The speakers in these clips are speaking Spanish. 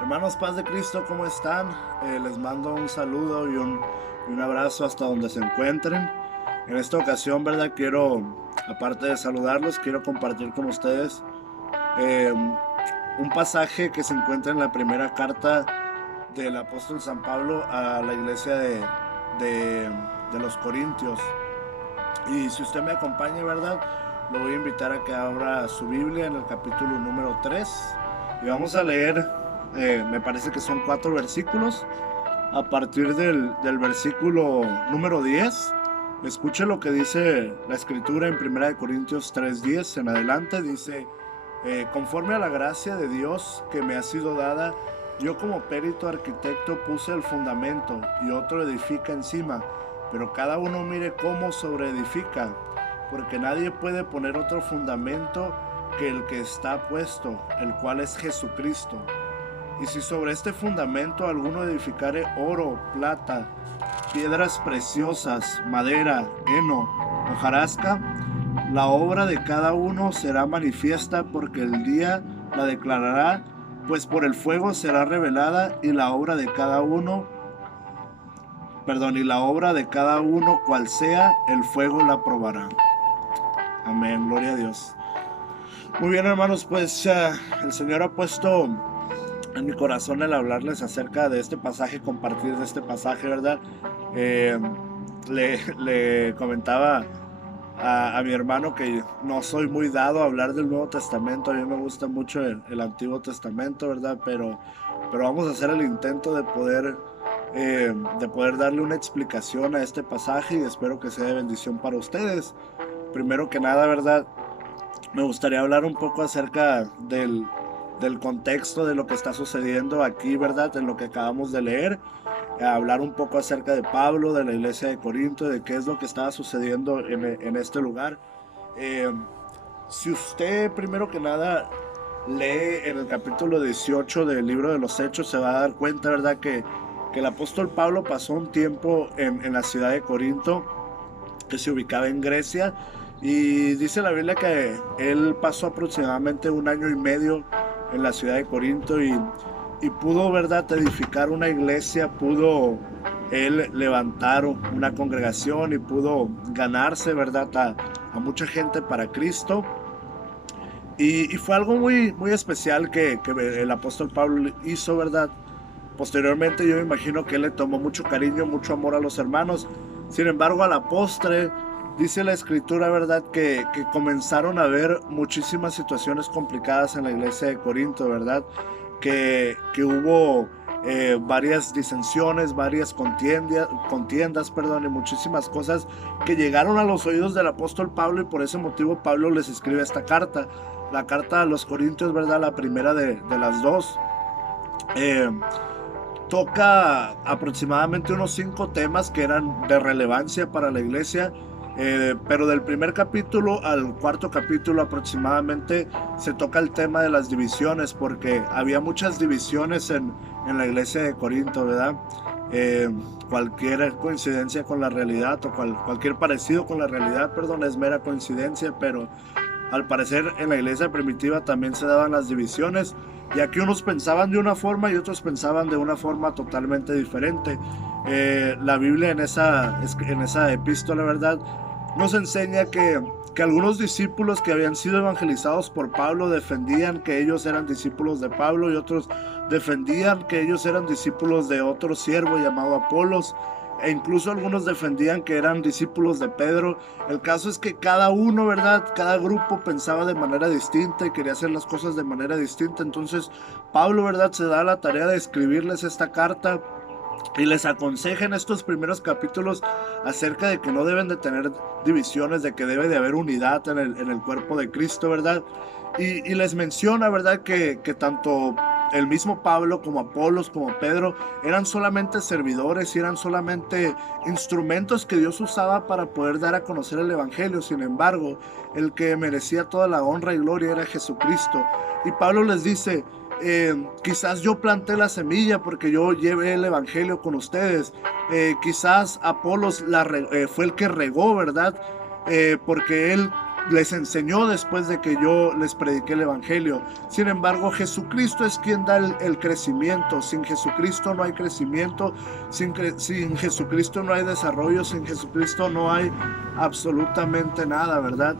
Hermanos, paz de Cristo, ¿cómo están? Les mando un saludo y un abrazo hasta donde se encuentren. En esta ocasión, ¿verdad? Aparte de saludarlos, quiero compartir con ustedes eh, un pasaje que se encuentra en la primera carta del apóstol San Pablo a la iglesia de, de los Corintios. Y si usted me acompaña, ¿verdad? Lo voy a invitar a que abra su Biblia en el capítulo número 3 y vamos a leer, me parece que son 4 versículos, a partir del versículo número 10. Escuche lo que dice la escritura en 1 Corintios 3:10 en adelante. Dice, conforme a la gracia de Dios que me ha sido dada, yo como perito arquitecto puse el fundamento y otro edifica encima, pero cada uno mire cómo sobreedifica, porque nadie puede poner otro fundamento que el que está puesto, el cual es Jesucristo. Y si sobre este fundamento alguno edificare oro, plata, piedras preciosas, madera, heno, hojarasca, la obra de cada uno será manifiesta, porque el día la declarará, pues por el fuego será revelada, y la obra de cada uno, cual sea, el fuego la probará. Amén, gloria a Dios. Muy bien, hermanos, pues el Señor ha puesto en mi corazón el hablarles acerca de este pasaje, compartir de este pasaje, ¿verdad? Eh, le comentaba a mi hermano que no soy muy dado a hablar del Nuevo Testamento. A mí me gusta mucho el Antiguo Testamento, ¿verdad? Pero vamos a hacer el intento de poder darle una explicación a este pasaje, y espero que sea de bendición para ustedes. Primero que nada, ¿verdad? Me gustaría hablar un poco acerca del contexto de lo que está sucediendo aquí, ¿verdad? En lo que acabamos de leer. Hablar un poco acerca de Pablo, de la iglesia de Corinto, de qué es lo que estaba sucediendo en este lugar. Eh, si usted, primero que nada, lee en el capítulo 18 del libro de los Hechos, se va a dar cuenta, ¿verdad? Que el apóstol Pablo pasó un tiempo en la ciudad de Corinto, que se ubicaba en Grecia, y dice la Biblia que él pasó aproximadamente 1 año y medio en la ciudad de Corinto, y pudo, ¿verdad?, edificar una iglesia, pudo él levantar una congregación y pudo ganarse, ¿verdad?, a mucha gente para Cristo. Y fue algo muy, muy especial que el apóstol Pablo hizo, ¿verdad? Posteriormente yo me imagino que él le tomó mucho cariño, mucho amor a los hermanos. Sin embargo, a la postre, dice la escritura, ¿verdad?, que comenzaron a haber muchísimas situaciones complicadas en la iglesia de Corinto, ¿verdad? Que hubo varias disensiones, varias contiendas, perdón, y muchísimas cosas que llegaron a los oídos del apóstol Pablo, y por ese motivo Pablo les escribe esta carta, la carta a los Corintios, ¿verdad? La primera de las dos. Eh, Toca aproximadamente unos 5 temas que eran de relevancia para la iglesia, pero del primer capítulo al cuarto capítulo aproximadamente se toca el tema de las divisiones, porque había muchas divisiones en la iglesia de Corinto, ¿verdad? Eh, Cualquier coincidencia con la realidad, o cualquier parecido con la realidad, perdón, es mera coincidencia, pero al parecer en la iglesia primitiva también se daban las divisiones, ya que unos pensaban de una forma y otros pensaban de una forma totalmente diferente. La Biblia en esa epístola, ¿verdad?, nos enseña que algunos discípulos que habían sido evangelizados por Pablo defendían que ellos eran discípulos de Pablo, y otros defendían que ellos eran discípulos de otro siervo llamado Apolos, e incluso algunos defendían que eran discípulos de Pedro. El caso es que cada uno, ¿verdad?, cada grupo pensaba de manera distinta y quería hacer las cosas de manera distinta. Entonces Pablo, ¿verdad?, se da la tarea de escribirles esta carta y les aconseja en estos primeros capítulos acerca de que no deben de tener divisiones, de que debe de haber unidad en el cuerpo de Cristo, ¿verdad? Y les menciona, ¿verdad?, que tanto el mismo Pablo como Apolos como Pedro eran solamente servidores y eran solamente instrumentos que Dios usaba para poder dar a conocer el Evangelio. Sin embargo, el que merecía toda la honra y gloria era Jesucristo. Y Pablo les dice, quizás yo planté la semilla porque yo llevé el evangelio con ustedes. Quizás Apolos fue el que regó, ¿verdad? Porque él les enseñó después de que yo les prediqué el evangelio. Sin embargo, Jesucristo es quien da el crecimiento. Sin Jesucristo no hay crecimiento, sin Jesucristo no hay desarrollo, sin Jesucristo no hay absolutamente nada, ¿verdad?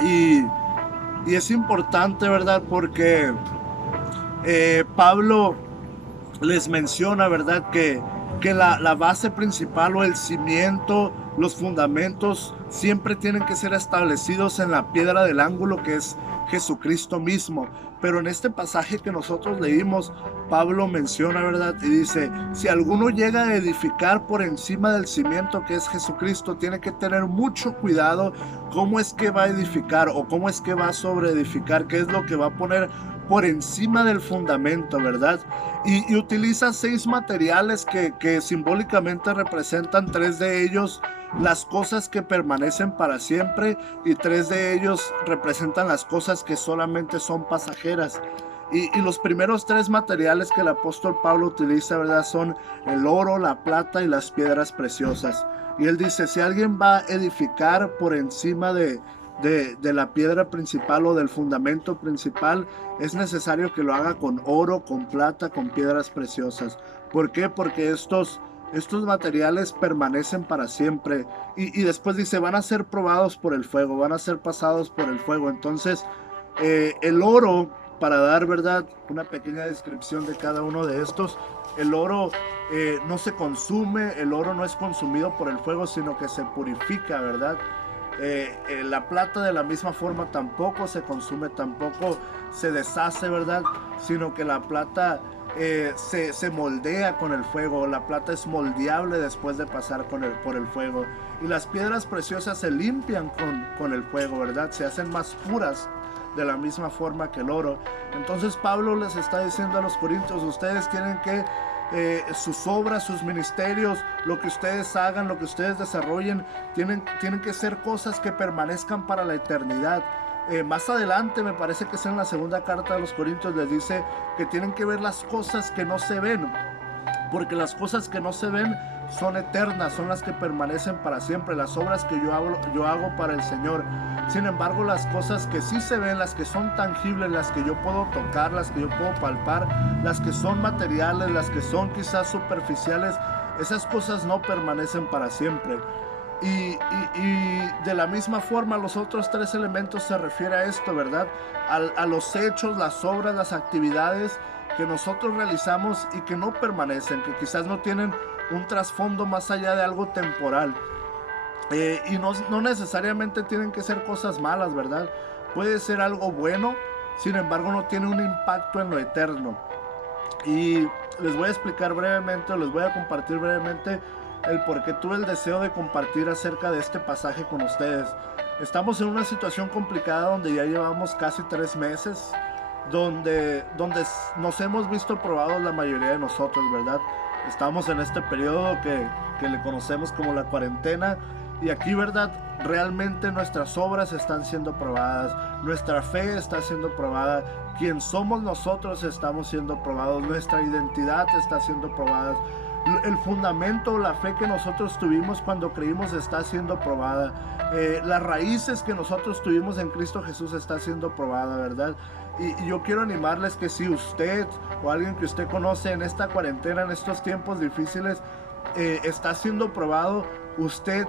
Y es importante, ¿verdad? Porque Pablo les menciona, ¿verdad? Que la base principal o el cimiento, los fundamentos, siempre tienen que ser establecidos en la piedra del ángulo, que es Jesucristo mismo. Pero en este pasaje que nosotros leímos, Pablo menciona, ¿verdad? Y dice, si alguno llega a edificar por encima del cimiento que es Jesucristo, tiene que tener mucho cuidado cómo es que va a edificar o cómo es que va a sobreedificar, qué es lo que va a poner por encima del fundamento, ¿verdad? Y utiliza 6 materiales que simbólicamente representan 3 de ellos las cosas que permanecen para siempre y 3 de ellos representan las cosas que solamente son pasajeras. Y los primeros 3 materiales que el apóstol Pablo utiliza, ¿verdad? Son el oro, la plata y las piedras preciosas. Y él dice, si alguien va a edificar por encima de la piedra principal o del fundamento principal, es necesario que lo haga con oro, con plata, con piedras preciosas. ¿Por qué? Porque estos materiales permanecen para siempre. Y después dice, van a ser probados por el fuego, van a ser pasados por el fuego. Entonces, el oro, para dar, ¿verdad?, una pequeña descripción de cada uno de estos, el oro no se consume, el oro no es consumido por el fuego, sino que se purifica, ¿verdad? La plata de la misma forma tampoco se consume, tampoco se deshace, ¿verdad? Sino que la plata se moldea con el fuego. La plata es moldeable después de pasar por el fuego. Y las piedras preciosas se limpian con el fuego, ¿verdad? Se hacen más puras de la misma forma que el oro. Entonces Pablo les está diciendo a los corintios, ustedes tienen que sus obras, sus ministerios, lo que ustedes hagan, lo que ustedes desarrollen, tienen que ser cosas que permanezcan para la eternidad. Más adelante, me parece que es en la segunda carta de los Corintios, les dice que tienen que ver las cosas que no se ven, porque las cosas que no se ven son eternas, son las que permanecen para siempre, las obras que yo hago para el Señor. Sin embargo, las cosas que sí se ven, las que son tangibles, las que yo puedo tocar, las que yo puedo palpar, las que son materiales, las que son quizás superficiales, esas cosas no permanecen para siempre. Y de la misma forma, los otros 3 elementos se refiere a esto, ¿verdad? A los hechos, las obras, las actividades que nosotros realizamos y que no permanecen, que quizás no tienen un trasfondo más allá de algo temporal. Y no necesariamente tienen que ser cosas malas, ¿verdad? Puede ser algo bueno, sin embargo no tiene un impacto en lo eterno. Y les voy a explicar brevemente, o les voy a compartir brevemente el por qué tuve el deseo de compartir acerca de este pasaje con ustedes. Estamos en una situación complicada donde ya llevamos casi 3 meses, donde nos hemos visto probados la mayoría de nosotros, ¿verdad? Estamos en este periodo que le conocemos como la cuarentena, y aquí, ¿verdad?, realmente nuestras obras están siendo probadas, nuestra fe está siendo probada, quien somos nosotros estamos siendo probados, nuestra identidad está siendo probada, el fundamento, la fe que nosotros tuvimos cuando creímos está siendo probada, las raíces que nosotros tuvimos en Cristo Jesús está siendo probada, ¿verdad? Y yo quiero animarles que si usted o alguien que usted conoce en esta cuarentena, en estos tiempos difíciles, está siendo probado, usted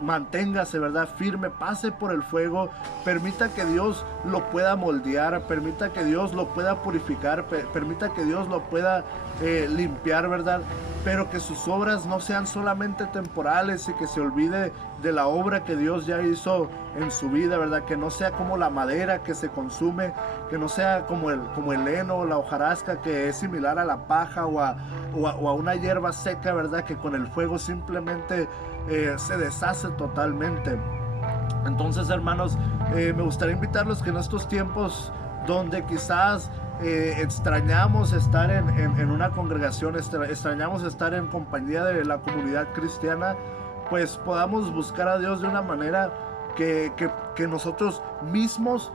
manténgase, ¿verdad?, firme, pase por el fuego, permita que Dios lo pueda moldear, permita que Dios lo pueda purificar, permita que Dios lo pueda limpiar, ¿verdad? Pero que sus obras no sean solamente temporales y que se olvide de la obra que Dios ya hizo en su vida, ¿verdad? Que no sea como la madera que se consume, que no sea como el heno o la hojarasca, que es similar a la paja o a una hierba seca, ¿verdad? Que con el fuego simplemente se deshace totalmente. Entonces, hermanos, me gustaría invitarlos que en estos tiempos donde quizás extrañamos estar en una congregación, extrañamos estar en compañía de la comunidad cristiana, pues podamos buscar a Dios de una manera que nosotros mismos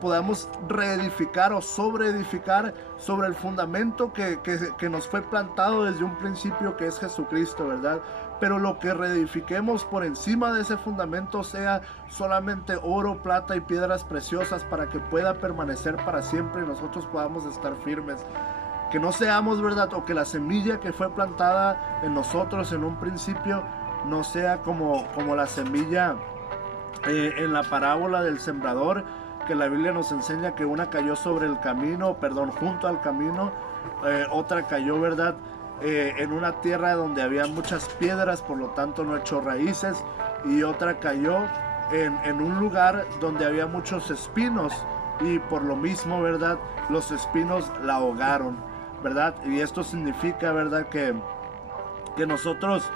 podamos reedificar o sobreedificar sobre el fundamento que nos fue plantado desde un principio, que es Jesucristo, ¿verdad? pero lo que reedifiquemos por encima de ese fundamento sea solamente oro, plata y piedras preciosas, para que pueda permanecer para siempre y nosotros podamos estar firmes. Que no seamos, ¿verdad? O que la semilla que fue plantada en nosotros en un principio no sea como la semilla en la parábola del sembrador, que la Biblia nos enseña que una cayó sobre el camino, perdón, junto al camino, otra cayó, ¿verdad? En una tierra donde había muchas piedras, por lo tanto no echó raíces, y otra cayó en un lugar donde había muchos espinos, y por lo mismo, ¿verdad? Los espinos la ahogaron, ¿verdad? Y esto significa, ¿verdad? Que nosotros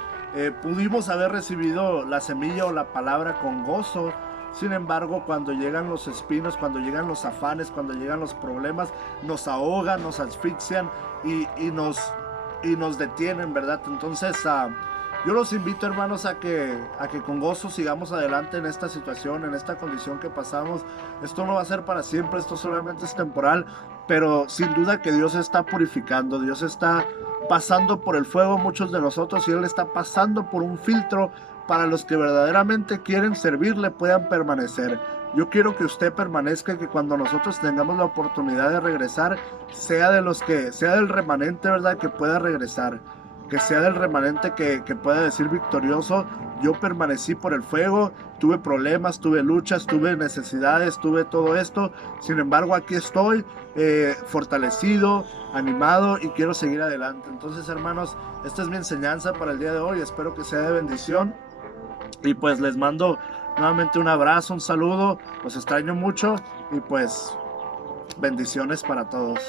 pudimos haber recibido la semilla o la palabra con gozo. Sin embargo, cuando llegan los espinos, cuando llegan los afanes, cuando llegan los problemas, nos ahogan, nos asfixian y nos detienen, ¿verdad? Entonces, yo los invito, hermanos, a que con gozo sigamos adelante en esta situación, en esta condición que pasamos. Esto no va a ser para siempre, esto solamente es temporal, pero sin duda que Dios está purificando, Dios está pasando por el fuego muchos de nosotros, y Él está pasando por un filtro para los que verdaderamente quieren servirle, puedan permanecer. Yo quiero que usted permanezca, que cuando nosotros tengamos la oportunidad de regresar, sea del remanente, ¿verdad? Que pueda regresar, que sea del remanente que pueda decir victorioso: yo permanecí por el fuego, tuve problemas, tuve luchas, tuve necesidades, tuve todo esto, sin embargo aquí estoy, fortalecido, animado, y quiero seguir adelante. Entonces, hermanos, esta es mi enseñanza para el día de hoy, espero que sea de bendición, y pues les mando nuevamente un abrazo, un saludo, los extraño mucho, y pues bendiciones para todos.